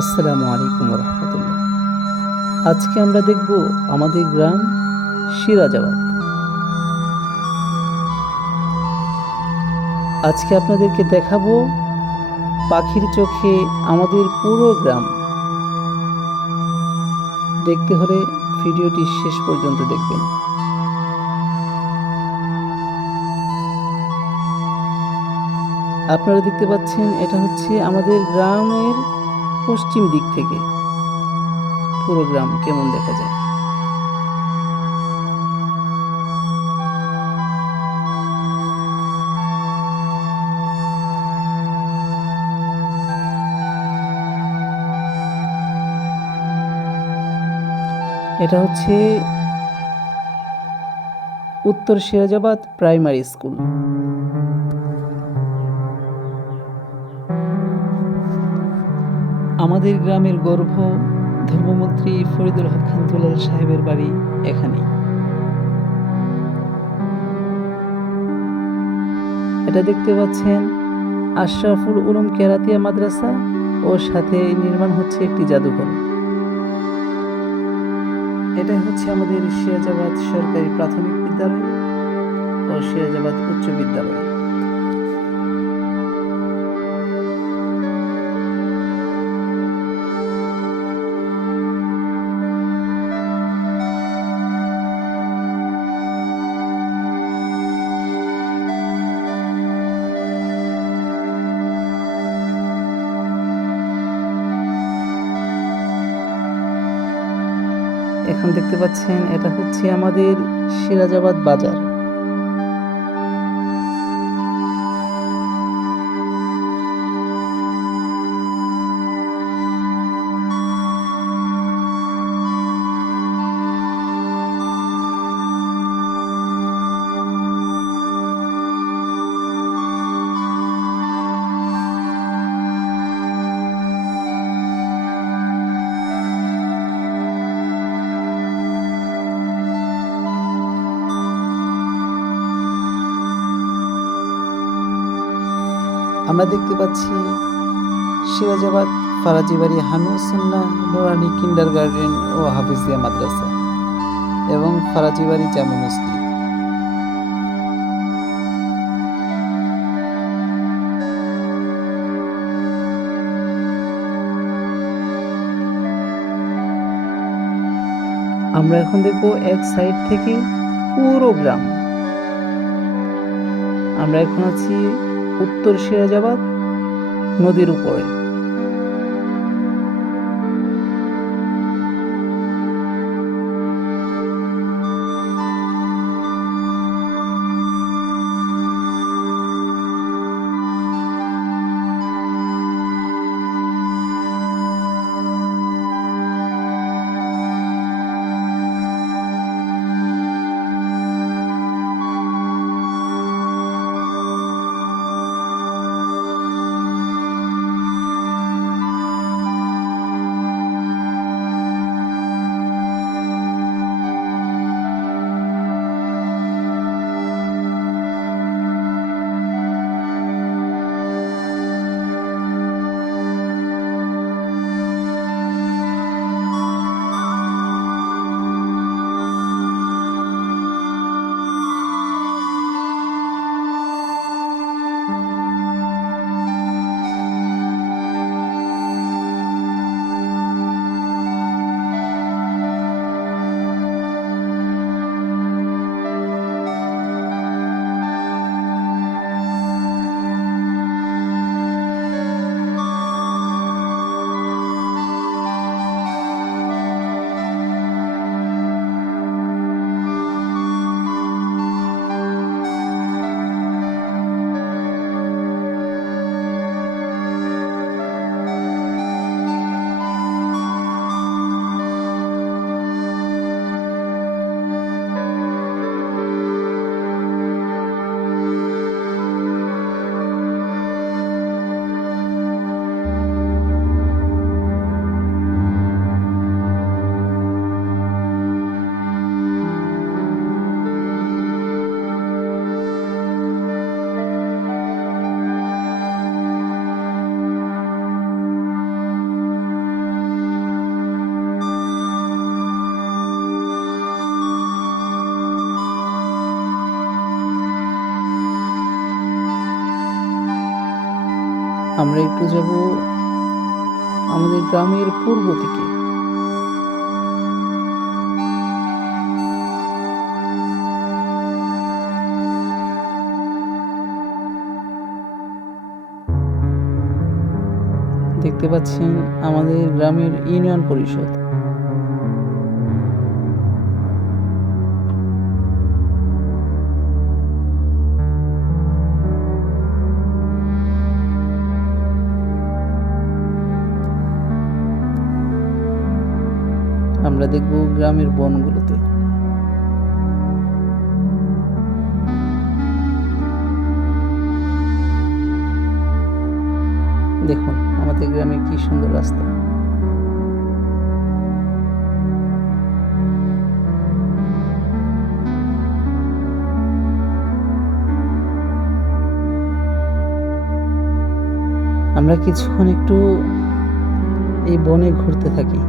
আসসালামু আলাইকুম রহমতুল্লাহ। আজকে আমরা দেখব আমাদের গ্রাম সিরাজাবাদ। আজকে আপনাদেরকে দেখাবো পাখির চোখে আমাদের পুরো গ্রাম। দেখতে হলে ভিডিওটি শেষ পর্যন্ত দেখবেন। আপনারা দেখতে পাচ্ছেন, এটা হচ্ছে আমাদের গ্রামের পশ্চিম দিক থেকে। পুরো গ্রাম কেমন দেখা যায়? এটা হচ্ছে উত্তর সিরাজাবাদ প্রাইমারি স্কুল। আমাদের গ্রামের গর্ভ ধর্মমন্ত্রী ফরিদুল হক খান সাহেবের বাড়ি এখানেই। এটা দেখতে পাচ্ছেন, আশরাফুল উলুম কেরাতিয়া মাদ্রাসা ও সাথে নির্মাণ হচ্ছে একটি জাদুঘর। এটা হচ্ছে আমাদের সিরাজাবাদ সরকারি প্রাথমিক বিদ্যালয় ও সিরাজাবাদ উচ্চ বিদ্যালয়। পাচ্ছেন এটা হচ্ছে আমাদের সিরাজাবাদ বাজার। আমরা দেখতে পাচ্ছি সিরাজাবাদ, ফারাজিবাড়ি হামিউসুন্না নুরানি কিন্ডার গার্ডেন ও হাফিজিয়া মাদ্রাসা এবং ফারাজিবাড়ি জামে মসজিদ। আমরা এখন দেখব এক সাইড থেকে পুরো গ্রাম। আমরা এখন আছি উত্তর সিরাজাবাদ নদীর উপরে। আমরা একটু যাব আমাদের গ্রামের পূর্ব দিকে। দেখতে পাচ্ছেন আমাদের গ্রামের ইউনিয়ন পরিষদ। আমরা দেখব গ্রামের বনগুলোতে। দেখুন, আমাদের গ্রামে কি সুন্দর রাস্তা। আমরা কিছুক্ষণ একটু এই বনে ঘুরতে থাকি।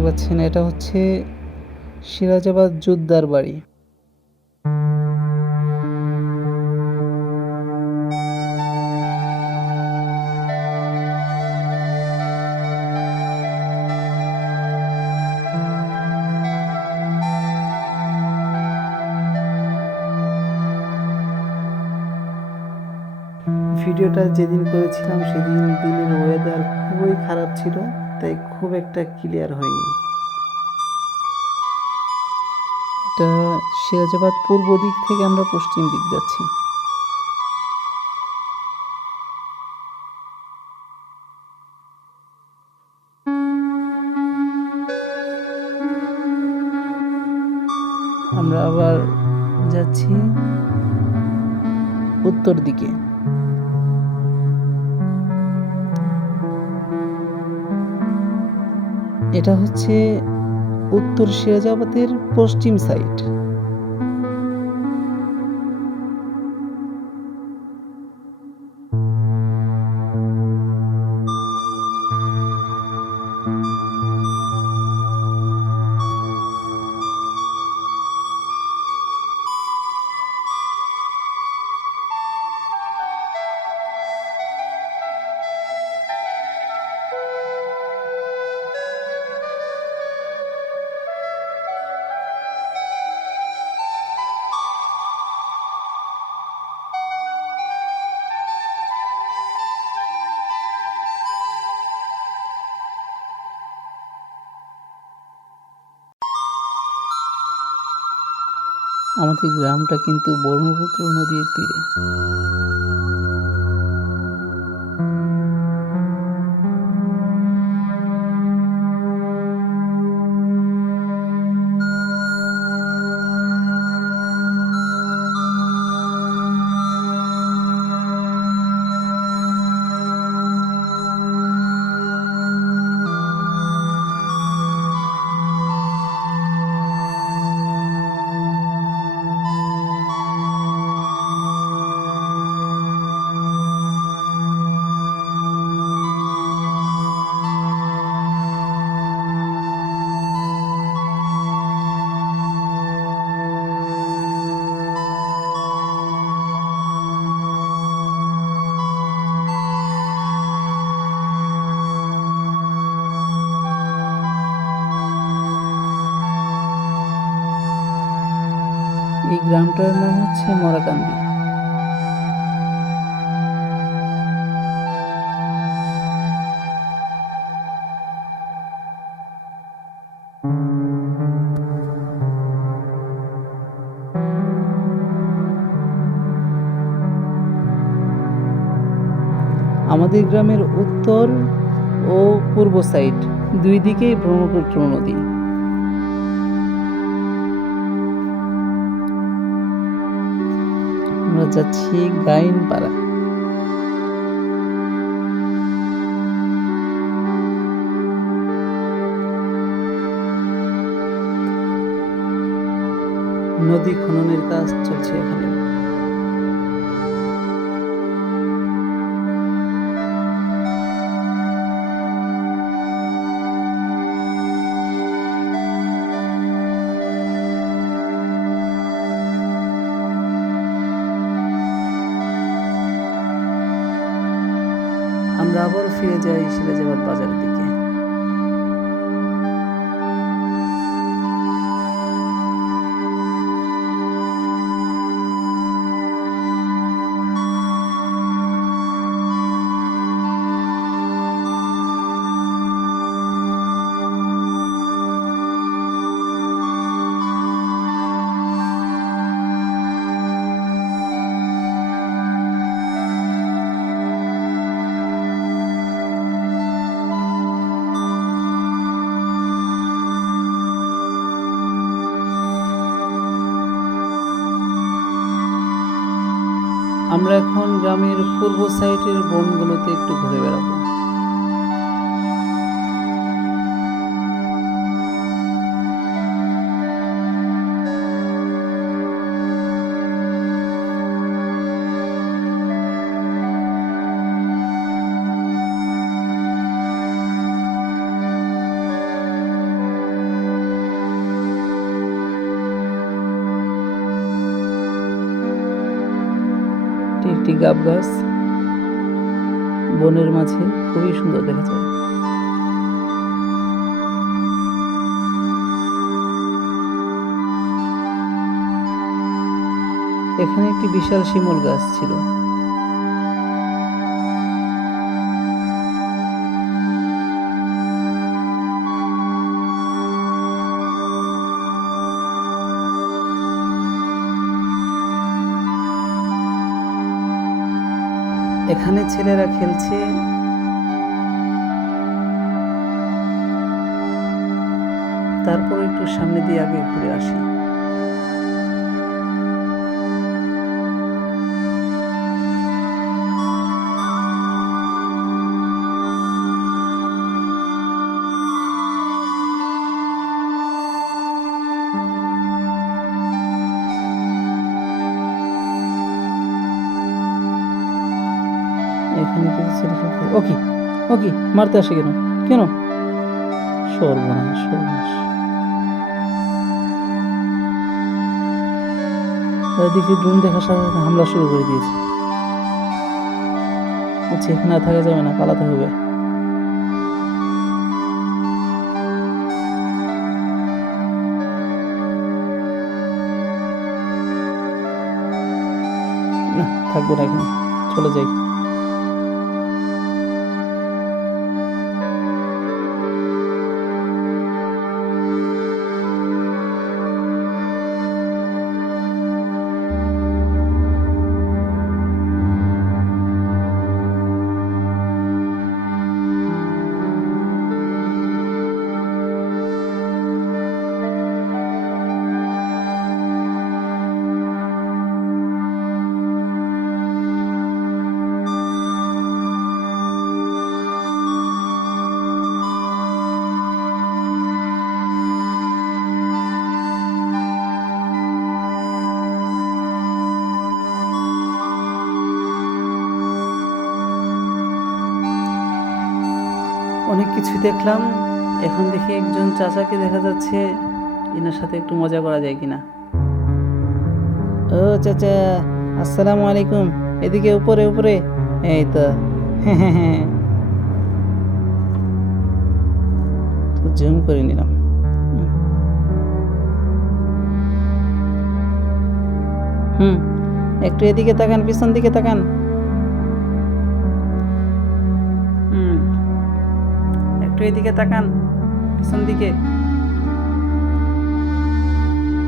দেখতে পাচ্ছেন, এটা হচ্ছে সিরাজাবাদ যোদ্ধার বাড়ি। ভিডিওটা যেদিন করেছিলাম, সেদিন দিনের ওয়েদার খুবই খারাপ ছিল। তাই খুব একটা ক্লিয়ার হয়নি। এটা সিরাজাবাদ পূর্ব দিক থেকে আমরা পশ্চিম দিক যাচ্ছি। আমরা আবার যাচ্ছি উত্তর দিকে। এটা হচ্ছে উত্তর সিরাজাবাদের পশ্চিম সাইড আমাদের গ্রামটা কিন্তু ব্রহ্মপুত্র নদীর তীরে এই নাম হচ্ছে মরাকান্দি। আমাদের গ্রামের উত্তর ও পূর্ব সাইড দুই দিকেই ব্রহ্মপুত্র নদী। যাচ্ছি গাইন পাড়া নদী খননের কাজ চলছে এখানে। ফিরে যাই সিরাজাবাদ বাজারের দিকে। আমরা এখন গ্রামের পূর্ব সাইডের বনগুলোতে একটু ঘুরে বেড়াবো। একটি গাব গাছ বনের মাঝে খুবই সুন্দর দেখা যায়। এখানে একটি বিশাল শিমল গাছ ছিল। এখানে ছেলেরা খেলছে। তারপর একটু সামনে দিয়ে আগে ঘুরে আসি। এখানে কি? ও কি? মারতে আসে কেন? কেন? সর্বনাশ সর্বনাশ। দেখি ড্রোন দেখার সাথে সাথে হামলা শুরু করে দিয়েছে। আচ্ছা এখানে থাকা যাবে না, পালাতে হবে। কিছু দেখলাম। এখন দেখি একজন চাচাকে দেখা যাচ্ছে এনার সাথে একটু মজা করা যায় কিনা। ও চাচা, আসসালামু আলাইকুম। এদিকে উপরে উপরে। এই তো জুম করে নিলাম। হুম। একটু এদিকে তাকান, পিছন দিকে তাকান। একটু এদিকে তাকান, পিছন দিকে।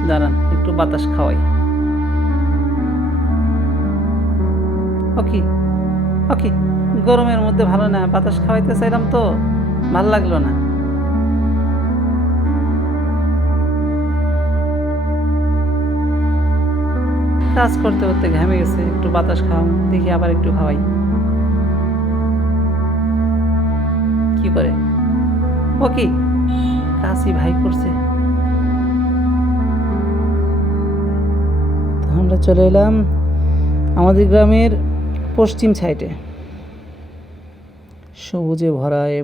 দাঁড়ান, একটু বাতাস খাওয়াই। ওকে ওকে গরমের মধ্যে ভালো না, বাতাস খাওয়াইতে চাইলাম তো, ভালো লাগল না। কাজ করতে করতে ঘামে গেছে, একটু বাতাস খাওয়াম, দেখি আবার একটু খাওয়াই। কি করে? ও কাশি ভাই করছে। আমরা চলে এলাম আমাদের গ্রামের পশ্চিম সাইডে সবুজে ভরা এ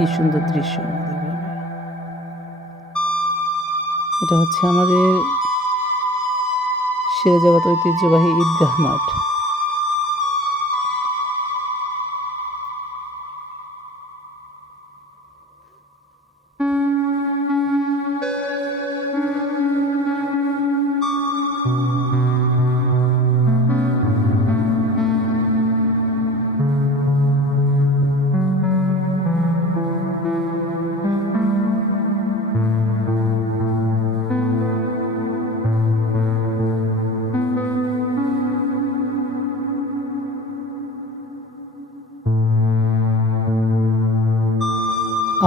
কি সুন্দর দৃশ্য এটা হচ্ছে আমাদের সেরে যাওয়া ঐতিহ্যবাহী ঈদগাহ মাঠ।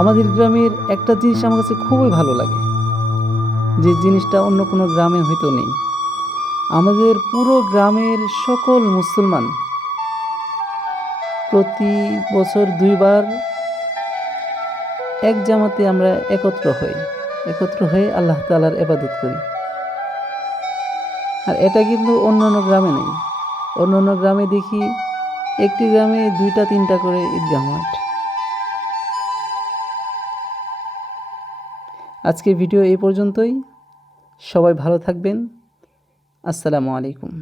আমাদের গ্রামের একটা জিনিস আমার কাছে খুবই ভালো লাগে, যে জিনিসটা অন্য কোনো গ্রামে হয়তো নেই। আমাদের পুরো গ্রামের সকল মুসলমান প্রতি বছর দুইবার এক জামাতে আমরা একত্র হই, একত্র হয়ে আল্লাহ তালার এবাদত করি। আর এটা কিন্তু অন্য অন্য গ্রামে নেই। অন্য অন্য গ্রামে দেখি একটি গ্রামে দুইটা, তিনটা করে ঈদগাহ মাঠ। আজকে ভিডিও এই পর্যন্তই। সবাই ভালো থাকবেন। আসসালামু আলাইকুম।